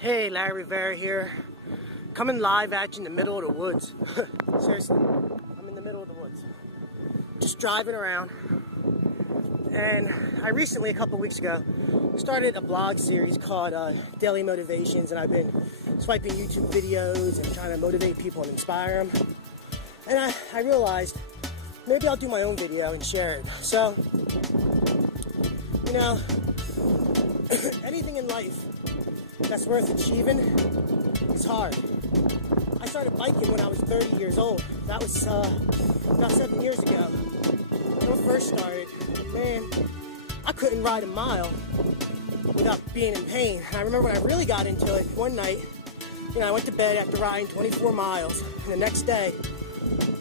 Hey, Larry Rivera here, coming live at you in the middle of the woods. Seriously, I'm in the middle of the woods, just driving around. And I recently, a couple weeks ago, started a blog series called Daily Motivations, and I've been swiping YouTube videos and trying to motivate people and inspire them. And I realized maybe I'll do my own video and share it. So, you know, anything in life that's worth achieving is hard. I started biking when I was 30 years old. That was about 7 years ago. When I first started, man, I couldn't ride a mile without being in pain. And I remember when I really got into it, one night, you know, I went to bed after riding 24 miles, and the next day,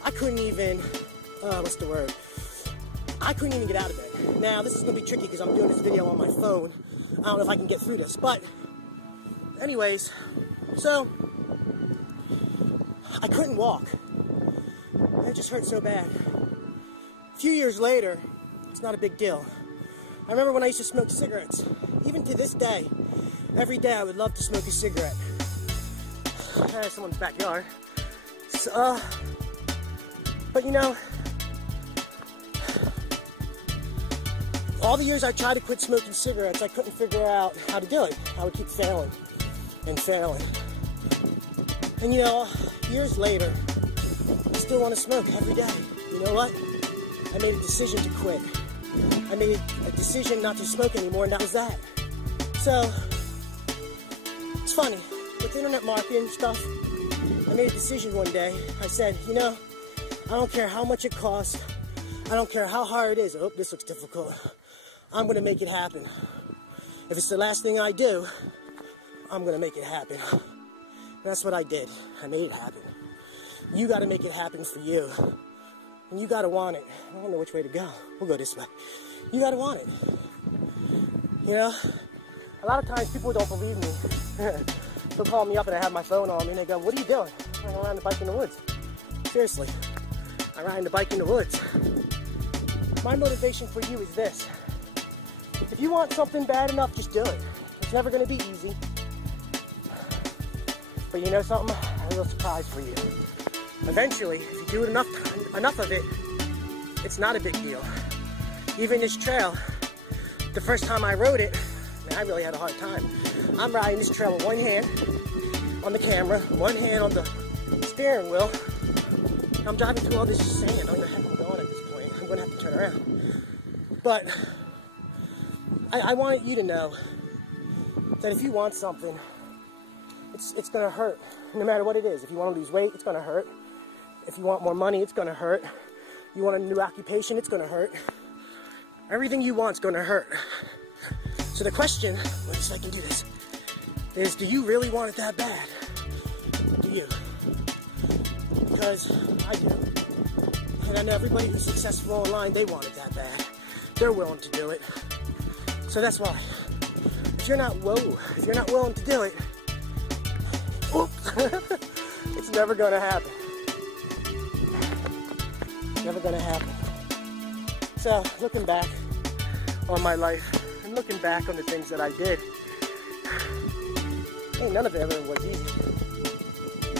I couldn't even, I couldn't even get out of bed. Now, this is going to be tricky because I'm doing this video on my phone. I don't know if I can get through this, but anyways, so I couldn't walk. It just hurt so bad. A few years later, it's not a big deal. I remember when I used to smoke cigarettes. Even to this day, every day I would love to smoke a cigarette. Someone's backyard. So, but you know, all the years I tried to quit smoking cigarettes, I couldn't figure out how to do it. I would keep failing and failing. And you know, years later, I still want to smoke every day. You know what? I made a decision to quit. I made a decision not to smoke anymore, and that was that. So, it's funny. With internet marketing stuff, I made a decision one day. I said, you know, I don't care how much it costs. I don't care how hard it is. Oh, this looks difficult. I'm going to make it happen. If it's the last thing I do, I'm going to make it happen. And that's what I did. I made it happen. You got to make it happen for you. And you got to want it. I don't know which way to go. We'll go this way. You got to want it. You know, a lot of times people don't believe me. They'll call me up and I have my phone on me and they go, what are you doing? I'm riding the bike in the woods. Seriously, I'm riding the bike in the woods. My motivation for you is this. If you want something bad enough, just do it. It's never going to be easy. But you know something? I have a little surprise for you. Eventually, if you do it enough of it, it's not a big deal. Even this trail, the first time I rode it, man, I really had a hard time. I'm riding this trail with one hand on the camera, one hand on the steering wheel. I'm driving through all this sand. I don't know where the heck I'm going at this point. I'm going to have to turn around. But I wanted you to know that if you want something, it's going to hurt, no matter what it is. If you want to lose weight, it's going to hurt. If you want more money, it's going to hurt. You want a new occupation, it's going to hurt. Everything you want is going to hurt. So the question, let me see if I can do this, is do you really want it that bad? Do you? Because I do. And I know everybody who's successful online, they want it that bad. They're willing to do it. So that's why. If you're not willing to do it, it's never going to happen. Never going to happen. So, looking back on my life, and looking back on the things that I did, hey, none of it ever was easy.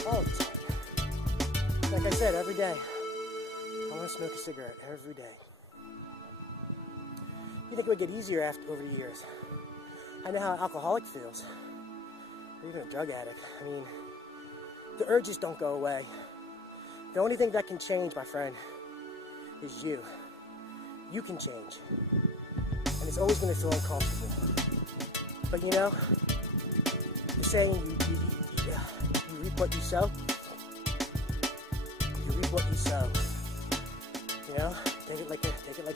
All the time. Like I said, every day, I want to smoke a cigarette every day. You think it would get easier over the years? I know how an alcoholic feels, or even a drug addict. I mean, the urges don't go away. The only thing that can change, my friend, is you. You can change. And it's always going to feel uncomfortable. But you know, the saying, you reap what you sow. You reap what you sow. You know, take it like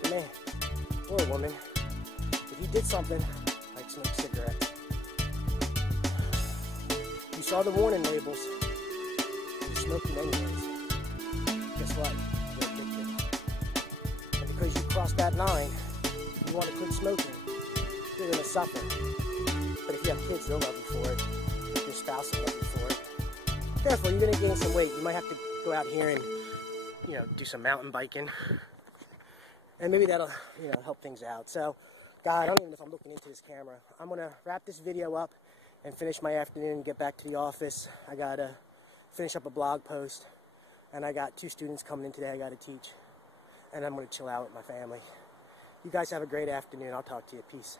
a man or a woman. If you did something like smoke a cigarette, you saw the warning labels, and you smoked them anyways. Guess what? You're addicted. And because you crossed that line, if you want to quit smoking, you're going to suffer. But if you have kids, they'll love you for it. Your spouse will love you for it. Therefore, you're going to gain some weight. You might have to go out here and, you know, do some mountain biking. And maybe that'll, help things out. So, God, I don't even know if I'm looking into this camera. I'm going to wrap this video up and finish my afternoon and get back to the office. I gotta finish up a blog post, and I got 2 students coming in today I gotta teach, and I'm gonna chill out with my family. You guys have a great afternoon. I'll talk to you. Peace.